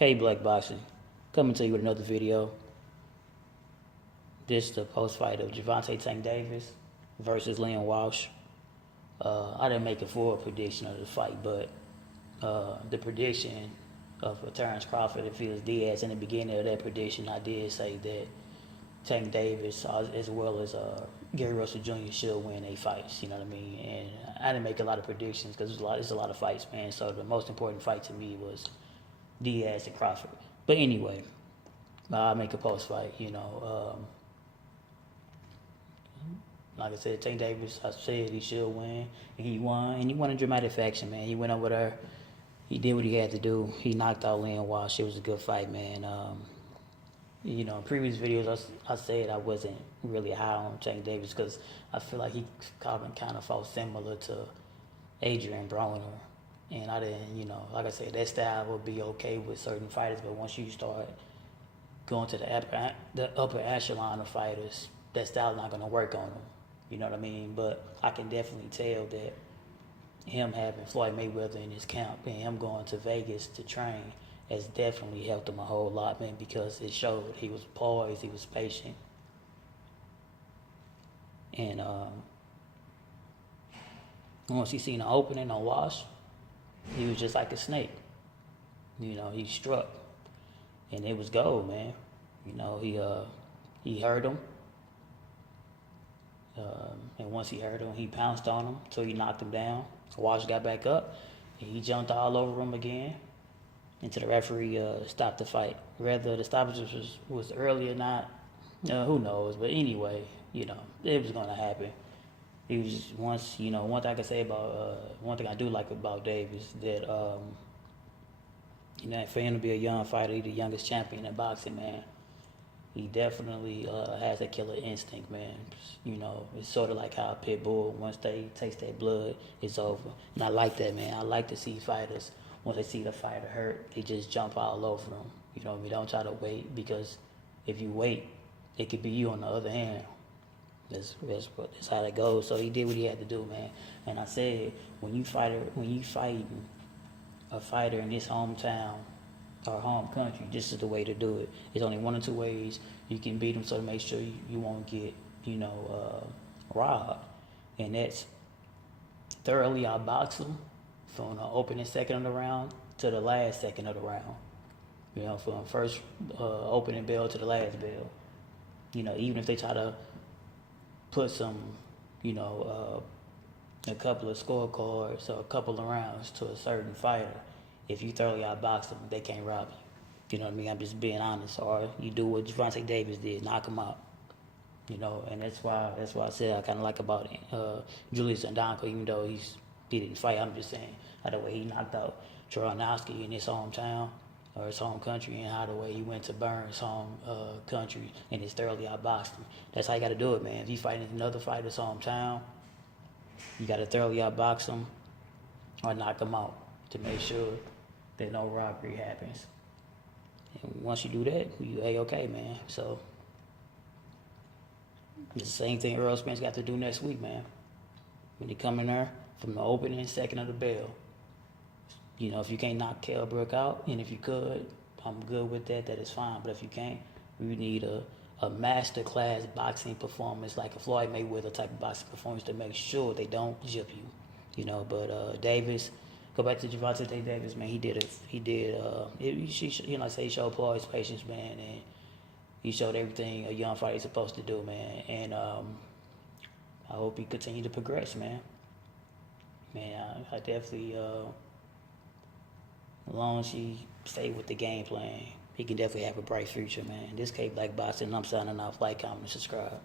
K Black Boxing, coming to you with another video. This is the post-fight of Gervonta Tank Davis versus Walsh. I didn't make a full prediction of the fight, but the prediction of Terrence Crawford and Felix Diaz, in the beginning of that prediction, I did say that Tank Davis, as well as Gary Russell Jr. should win a fights. You know what I mean? And I didn't make a lot of predictions because there's a lot of fights, man. So the most important fight to me was Diaz and Crawford. But anyway, I'll make a post fight. Like I said, Tank Davis, I said he should win, and he won. And he won in dramatic fashion, man. He went over there. He did what he had to do. He knocked out Walsh. It was a good fight, man. In previous videos, I said I wasn't really high on Tank Davis because I feel like he kind of fought similar to Adrian Broner. And I didn't, like I said, that style would be okay with certain fighters, but once you start going to the upper echelon of fighters, that style's not going to work on them. You know what I mean? But I can definitely tell that him having Floyd Mayweather in his camp and him going to Vegas to train has definitely helped him a whole lot, man, because it showed he was poised, he was patient. And once he seen the opening on Walsh, he was just like a snake. He struck, and it was gold, man. He hurt him, and once he hurt him, he pounced on him until he knocked him down. Walsh got back up, and he jumped all over him again until the referee stopped the fight. Whether the stoppage was early or not, who knows? But anyway, it was gonna happen. He was one thing I can say about one thing I do like about Davis that for him to be a young fighter, he's the youngest champion in boxing, man. He definitely has a killer instinct, man. It's sort of like how a pit bull, once they taste that blood, it's over. And I like that, man. I like to see fighters, once they see the fighter hurt, they just jump all over them. We don't try to wait, because if you wait, it could be you on the other hand. That's how that goes. So he did what he had to do, man. And I said, when you fighting a fighter in his hometown or home country, this is the way to do it. There's only one or two ways you can beat him, so to make sure you won't get, robbed. And that's thoroughly outbox him from the opening second of the round to the last second of the round. From first opening bell to the last bell. Even if they try to put some, a couple of scorecards or a couple of rounds to a certain fighter, if you thoroughly outbox them, they can't rob you. You know what I mean? I'm just being honest. Or you do what Gervonta Davis did, knock him out. And that's why I said I kind of like about Julius Ndongo, even though he didn't fight. I'm just saying how the way he knocked out Troyanowski in his hometown or his home country, and how the way he went to Burns' home country and is thoroughly outboxed him. That's how you got to do it, man. If you fighting another fighter's hometown, you got to thoroughly outbox him or knock him out to make sure that no robbery happens. And once you do that, you A-okay, man. So it's the same thing Earl Spence got to do next week, man. When he come in there from the opening second of the bell. If you can't knock Kell Brook out, and if you could, I'm good with that. That is fine. But if you can't, we need a master class boxing performance, like a Floyd Mayweather type of boxing performance, to make sure they don't jip you. But Davis, go back to Gervonta Davis, man. He showed poise, patience, man, and he showed everything a young fighter is supposed to do, man. And I hope he continue to progress, man. I definitely. As long as he stay with the game plan, he can definitely have a bright future, man. This K Black Boxing, I'm signing off. Like, comment, subscribe.